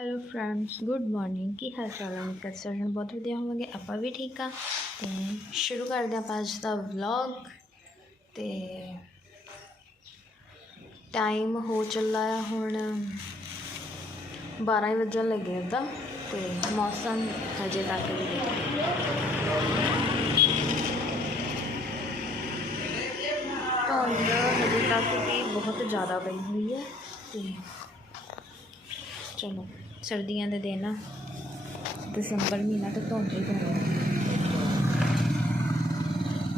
Hello friends good morning ਕੀ ਹਾਲ ਚਾਲ ਹੈ ਉਮੀਦ ਕਰਦੇ ਬਹੁਤ ਵਧੀਆ ਹੋਵਾਂਗੇ ਆਪਾਂ ਵੀ ਠੀਕ ਆ। ਤੇ ਸ਼ੁਰੂ ਕਰਦੇ ਹਾਂ ਆਪਾਂ ਅੱਜ ਦਾ ਵਲੌਗ ਤੇ ਟਾਈਮ ਹੋ ਚੱਲਾ ਆ ਹੁਣ 12 ਹੀ ਵੱਜਣ ਲੱਗੇ ਅੱਧਾ ਤੇ ਮੌਸਮ ਹਜੇ ਤੱਕ ਵੀ ਧੁੰਦ ਹਜੇ ਤੱਕ ਵੀ ਬਹੁਤ ਜ਼ਿਆਦਾ ਪਈ ਹੋਈ ਹੈ ਤੇ ਚਲੋ। ਸਰਦੀਆਂ ਦੇ ਦਿਨ। ਆ ਦਸੰਬਰ ਮਹੀਨਾ ਤਾਂ ਧੁੰਦ ਹੀ ਪੈਂਦੀ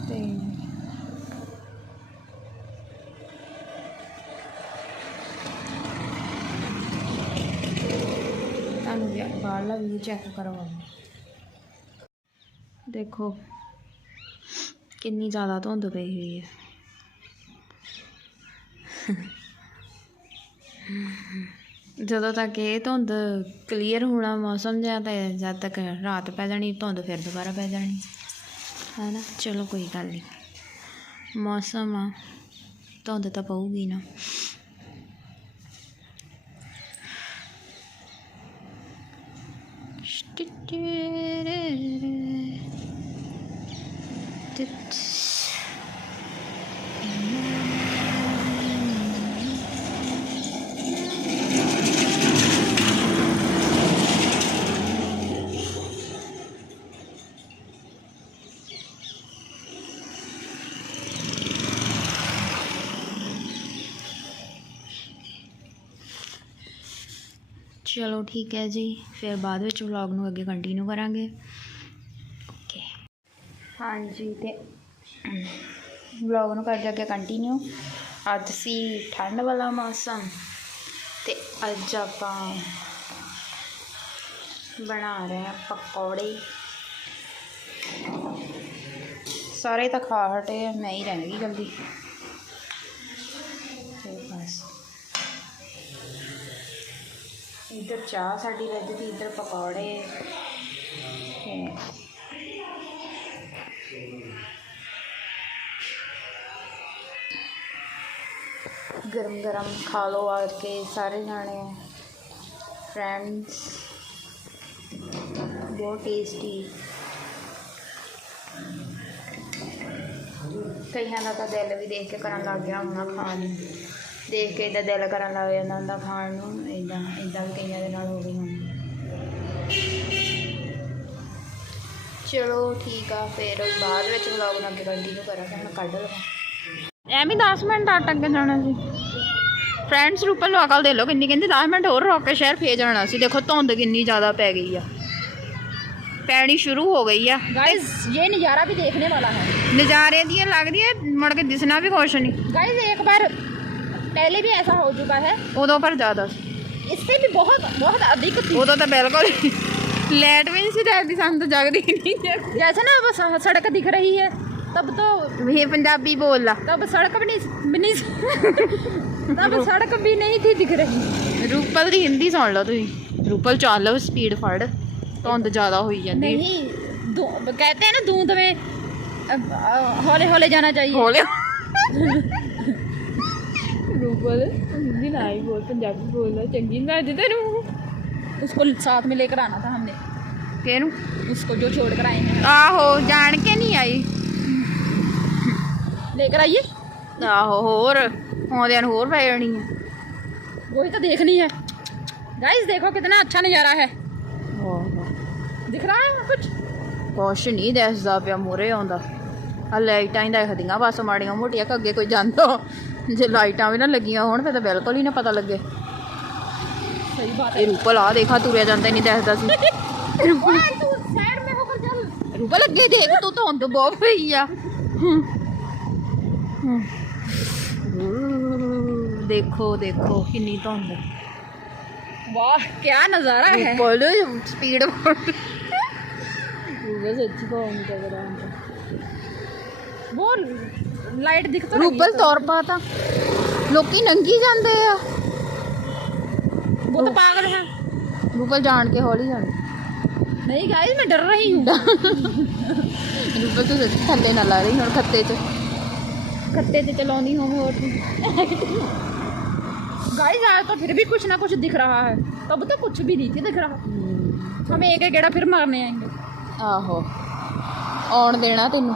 ਤੇ ਤੁਹਾਨੂੰ ਵੀ ਬਾਹਰਲਾ ਵੀ ਚੈੱਕ ਕਰਵਾਉਂਦੇ। ਦੇਖੋ ਕਿੰਨੀ ਜ਼ਿਆਦਾ ਧੁੰਦ ਪਈ ਹੋਈ ਹੈ। ਜਦੋਂ ਤੱਕ ਇਹ ਧੁੰਦ ਕਲੀਅਰ ਹੋਣਾ ਮੌਸਮ ਜਿਹਾ ਤੇ ਜਦ ਤੱਕ ਰਾਤ ਪੈ ਜਾਣੀ, ਧੁੰਦ ਫਿਰ ਦੁਬਾਰਾ ਪੈ ਜਾਣੀ। ਹੈ ਨਾ ਚਲੋ ਕੋਈ ਗੱਲ ਨਹੀਂ ਮੌਸਮ ਆ, ਧੁੰਦ ਤਾਂ ਪਊਗੀ ਨਾ। ਚਲੋ ਠੀਕ ਹੈ ਜੀ, ਫਿਰ ਬਾਅਦ ਵਿੱਚ ਵਲੌਗ ਨੂੰ ਅੱਗੇ ਕੰਟੀਨਿਊ ਕਰਾਂਗੇ। ਓਕੇ ਹਾਂਜੀ, ਤੇ ਵਲੌਗ ਨੂੰ ਕਰਦੇ ਅੱਗੇ ਕੰਟੀਨਿਊ ਅੱਜ ਸੀ ਠੰਡ ਵਾਲਾ ਮੌਸਮ, ਤੇ ਅੱਜ ਆਪਾਂ ਬਣਾ ਰਹੇ ਹਾਂ ਪਕੌੜੇ। ਸਾਰੇ ਤਾਂ ਖਾ ਹਟੇ ਮੈਂ ਹੀ ਰਹਿ ਗਈ ਜਲਦੀ ਤੇ ਬਸ ਇੱਧਰ ਚਾਹ ਸਾਡੀ ਵੱਜਦੀ ਇੱਧਰ ਪਕੌੜੇ। ਗਰਮ ਗਰਮ ਖਾ ਲਓ ਆ ਕੇ ਸਾਰੇ ਜਾਣੇ। ਫਰੈਂਡਸ ਬਹੁਤ ਟੇਸਟੀ ਕਈਆਂ ਦਾ ਤਾਂ ਦਿਲ ਵੀ ਦੇਖ ਕੇ ਕਰਨ ਲੱਗ ਗਿਆ ਹੋਣਾ ਖਾਣ ਨੂੰ ਦੇਖ ਕੇ ਇਦਾਂ ਦਿਲ ਕਰਨ ਲੱਗ ਜਾਂਦਾ ਹੁੰਦਾ ਖਾਣ ਨੂੰ। ਇਦਾਂ ਇਦਾਂ ਵੀ ਕਈਆਂ ਦੇ ਨਾਲ ਹੋ ਗਈ ਹੁਣ ਚਲੋ ਠੀਕ ਆ ਫਿਰ ਬਾਅਦ ਵਿੱਚ ਵਲੌਗ ਨਾਲ ਅੱਗੇ ਕੰਟੀਨਿਊ ਕਰਾਂਗੇ ਹੁਣ ਕੱਢ ਲਵਾਂ। ਐਵੇਂ 10 ਮਿੰਟ ਆਟ ਅੱਗੇ ਜਾਣਾ ਸੀ। ਫਰੈਂਡਸ ਰੂਪਲ ਨੂੰ ਅਕਲ ਦੇ ਲੋ ਕਿੰਨੀ ਕਹਿੰਦੀ 10 ਮਿੰਟ ਹੋਰ ਰੋਕ ਕੇ ਸ਼ਹਿਰ ਫੇਰ ਜਾਣਾ ਸੀ। ਦੇਖੋ ਧੁੰਦ ਕਿੰਨੀ ਜ਼ਿਆਦਾ ਪੈ ਗਈ ਆ। ਪੈਣੀ ਸ਼ੁਰੂ ਹੋ ਗਈ ਆ। ਗਾਇਸ ਇਹ ਨਜ਼ਾਰਾ ਵੀ ਦੇਖਣੇ ਵਾਲਾ ਹੈ। ਨਜ਼ਾਰੇ ਦੀਆਂ ਲੱਗਦੀ ਹੈ ਮੁੜ ਕੇ ਦਿਸਣਾ ਵੀ ਕੁਛ ਨਹੀਂ ਗਾਇਸ ਇੱਕ ਵਾਰ पहले भी ऐसा हो चुका है ਉਦੋਂ ਪਰ ਜ਼ਿਆਦਾ ਸੀ इससे भी बहुत बहुत अधिक थी ਉਦੋਂ ਤਾਂ ਬਿਲਕੁਲ ਲੈਟ ਵੀ ਨਹੀਂ ਸੀ ਰਹਿੰਦੀ ਸਾਨੂੰ ਤਾਂ ਜਗਦੀ ਨਹੀਂ जैसे ना बस सड़क दिख रही है तब तो ਇਹ ਪੰਜਾਬੀ ਬੋਲ ਲਾ तब सड़क भी नहीं भी नहीं तब सड़क भी नहीं थी दिख रही ਰੂਪਲ ਦੀ ਹਿੰਦੀ ਸੁਣ ਲਓ ਤੁਸੀਂ ਰੂਪਲ ਚੱਲ ਸਪੀਡ ਫੜ ਧੁੰਦ ਜ਼ਿਆਦਾ ਹੋਈ ਜਾਂਦੀ नहीं दू- कहते हैं ना दूध में हौले हौले जाना चाहिए ਬੋਲਿਓ ਰੂਪਲ ਹਿੰਦੀ ਨਾ ਹੀ ਬੋਲ ਪੰਜਾਬੀ ਬੋਲਦਾ ਚੰਗੀ ਨਾ ਅੱਜ ਤੈਨੂੰ उसको साथ में लेकर आना था हमने ਕਿਹਨੂੰ उसको जो छोड़ कर आए हैं ਆਹੋ ਜਾਣ ਕੇ ਨਹੀਂ ਆਈ लेकर आइए ਆਹੋ ਹੋਰ ਆਉਂਦਿਆਂ ਨੂੰ ਹੋਰ ਪੈ ਜਾਣੀ ਆ वही तो देखनी है गाइस देखो कितना अच्छा नज़ारा है दिख रहा है कुछ ਕੁਛ ਨਹੀਂ ਦਿਸਦਾ ਪਿਆ ਮੂਰੇ ਆਉਂਦਾ ਆ ਲਾਈਟਾਂ ਹੀ ਦੇਖਦੀਆਂ ਬਸ ਮਾੜੀਆਂ ਮੋਟੀਆਂ ਕਿ ਅੱਗੇ ਕੋਈ ਜਾਂਦਾ ਜੇ ਲਾਈਟਾਂ ਵੀ ਨਾ ਲੱਗੀਆਂ ਹੋਣ ਫਿਰ ਤਾਂ ਬਿਲਕੁਲ ਹੀ ਨਾ ਪਤਾ ਲੱਗੇ। ਸਹੀ ਬਾਤ ਹੈ ਰੂਪਲ ਆ ਦੇਖਾ ਤੁਰਿਆ ਜਾਂਦਾ ਨਹੀਂ ਦੱਸਦਾ ਸੀ। ਰੂਪਲ ਤੂੰ ਸਾਈਡ ਮੇ ਹੋ ਕਰ ਚੱਲ ਰੂਪਲ ਅੱਗੇ ਦੇਖ ਤੂੰ ਤਾਂ ਹੁੰਦ ਬਹੁਤ ਪਈ ਆ। ਦੇਖੋ ਦੇਖੋ ਕਿੰਨੀ ਧੁੰਦ। ਵਾਹ ਕੀ ਨਜ਼ਾਰਾ ਹੈ। ਬੋਲੋ ਸਪੀਡ ਉਹ ਸੱਚੀ ਬਹੁਤ ਮਜ਼ਾ ਹੈ ਬੋਲ। लाइट दिख तो रही है ਰੂਪਲ ਤੌਰ ਪਾਤਾ ਲੋਕੀ ਨੰਗੀ ਜਾਂਦੇ ਆ वो तो पागल है ਰੂਪਲ ਜਾਣ ਕੇ ਹੌਲੀ ਜਾਣ नहीं गाइस मैं डर रही हूँ ਰੂਪਲ ਤੂੰ ਸੱਚੀ ਥੱਲੇ ਨਾ ਲਾ ਰਹੀ ਹੁਣ ਖੱਤੇ 'ਚ खत्ते से चलानी हूँ मैं और गाइस आज तो फिर भी कुछ ना कुछ दिख रहा है तब तो कुछ भी नहीं थी दिख रहा हमें एक एक गेड़ा फिर मारने आएंगे ਆਹੋ ਆਉਣ ਦੇਣਾ ਤੈਨੂੰ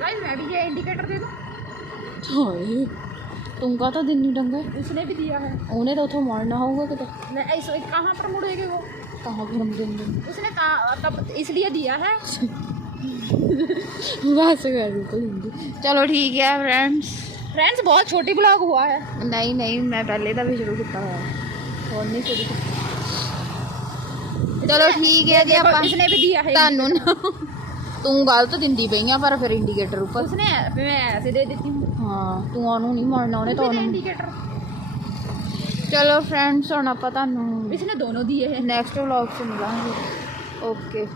गाइस तुम का तो दिन नहीं ढंग उसने भी दिया है। उन्हें तो उथों मारना होगा कि कहाँ पर मुड़ेगी वो? कहाँ पर मुड़ेंगे उसने कहा तब इसलिए दिया है। बस बिल्कुल चलो ठीक है फ्रेंड्स फ्रेंड्स बहुत छोटी ब्लॉग हुआ है। नहीं नहीं मैं पहले का भी शुरू किया हुआ और नहीं शुरू किया। चलो ठीक है जी आप इसने भी दिया है। ਤੂੰ ਗਲਤ ਦਿੰਦੀ ਪਈ ਆ ਪਰ ਫਿਰ ਇੰਡੀਕੇਟਰ ਉੱਪਰ। ਉਸਨੇ मैं ऐसे दे देती हूँ ਹਾਂ ਤੂੰ ਉਹਨੂੰ ਨਹੀਂ ਮਾਰਨਾ ਉਹਨੇ ਤਾਂ ਉਹਨੂੰ ਇੰਡੀਕੇਟਰ ਚਲੋ ਫਰੈਂਡਸ ਹੁਣ ਆਪਾਂ ਤੁਹਾਨੂੰ इसने ਦੋਨੋਂ ਦੀ हैं ਨੈਕਸਟ ਵਲੌਗ 'ਚ ਮਿਲਾਂਗੇ। ਓਕੇ